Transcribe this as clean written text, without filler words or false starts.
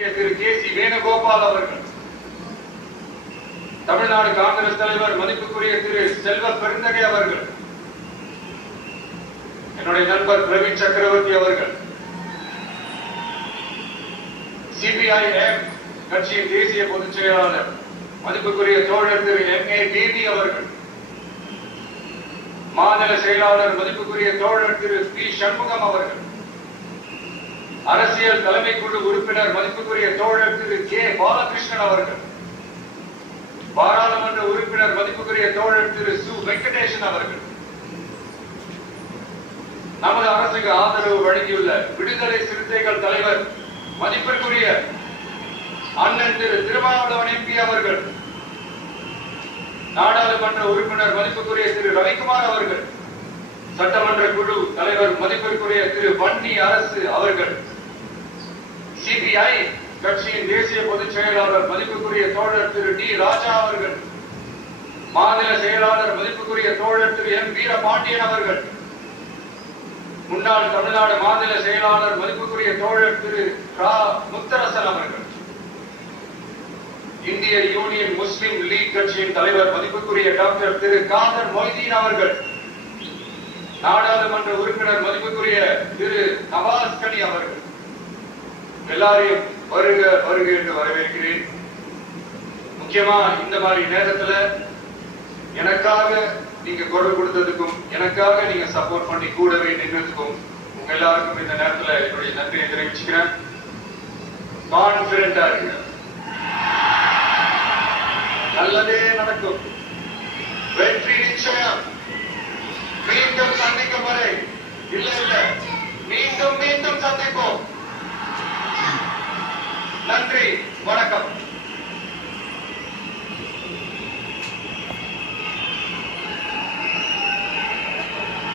திரு KC. Venugopal அவர்கள், தமிழ்நாடு காங்கிரஸ் தலைவர் மதிப்புக்குரிய திரு செல்வ பெருந்தகை அவர்கள், என்னுடைய நண்பர் பிரவீன் சக்கரவர்த்தி அவர்கள், சிபிஐஎம் கட்சியின் தேசிய பொதுச் செயலாளர் மதிப்புக்குரிய தோழர் திரு எம்.ஏ. பேபி அவர்கள், மாநில செயலாளர் மதிப்புக்குரிய தோழர் திரு பி. சண்முகம் அவர்கள், அரசியல் தலைமை குழு உறுப்பினர் மதிப்புக்குரிய தோழர் திரு கே. பாலகிருஷ்ணன் அவர்கள், பாராளுமன்ற உறுப்பினர் மதிப்புக்குரிய தோழர் திரு சு. வெங்கடேசன் அவர்கள், நமது அரசுக்கு ஆதரவு வழங்கியுள்ள விடுதலை சிறுத்தைகள் தலைவர் மதிப்பிற்குரிய அண்ணன் திரு திருமாவளவன் எம்பி அவர்கள், நாடாளுமன்ற உறுப்பினர் மதிப்புக்குரிய திரு ரவிக்குமார் அவர்கள், சட்டமன்ற குழு தலைவர் மதிப்பிற்குரிய திரு வன்னி அரசு அவர்கள், சிபிஐ கட்சியின் தேசிய பொதுச் செயலாளர் மதிப்புக்குரிய தோழர் திரு டி. ராஜா அவர்கள், மாநில செயலாளர் மதிப்புக்குரிய தோழர் திரு எம். வீரபாண்டியன் அவர்கள், முன்னாள் தமிழ்நாடு மாநில செயலாளர் மதிப்புக்குரிய தோழர் திரு ரா. முத்தரசன் அவர்கள், இந்திய யூனியன் முஸ்லிம் லீக் கட்சியின் தலைவர் மதிப்புக்குரிய டாக்டர் திரு காதர் மொய்தீன் அவர்கள், நாடாளுமன்ற உறுப்பினர் மதிப்புக்குரிய திரு நவாஸ் கனி அவர்கள், எல்லாரையும் வருக வருக என்று வரவேற்கிறேன். முக்கியமா இந்த மாதிரி நேரத்துல எனக்காக நீங்க குரல் கொடுத்ததுக்கும், எனக்காக நீங்க சப்போர்ட் பண்ணி கூடவே நின்றதுக்கும் உங்க எல்லாருக்கும் இந்த நேரத்துல என்னுடைய நன்றியை தெரிவிச்சுக்கிறேன். கான்பிடண்டா இருங்க, நல்லதே நடக்கும், வெற்றி நிச்சயம். மீண்டும் சந்திக்கும் வரை இல்ல மீண்டும் மீண்டும் சந்திப்போம். நன்றி, வணக்கம்.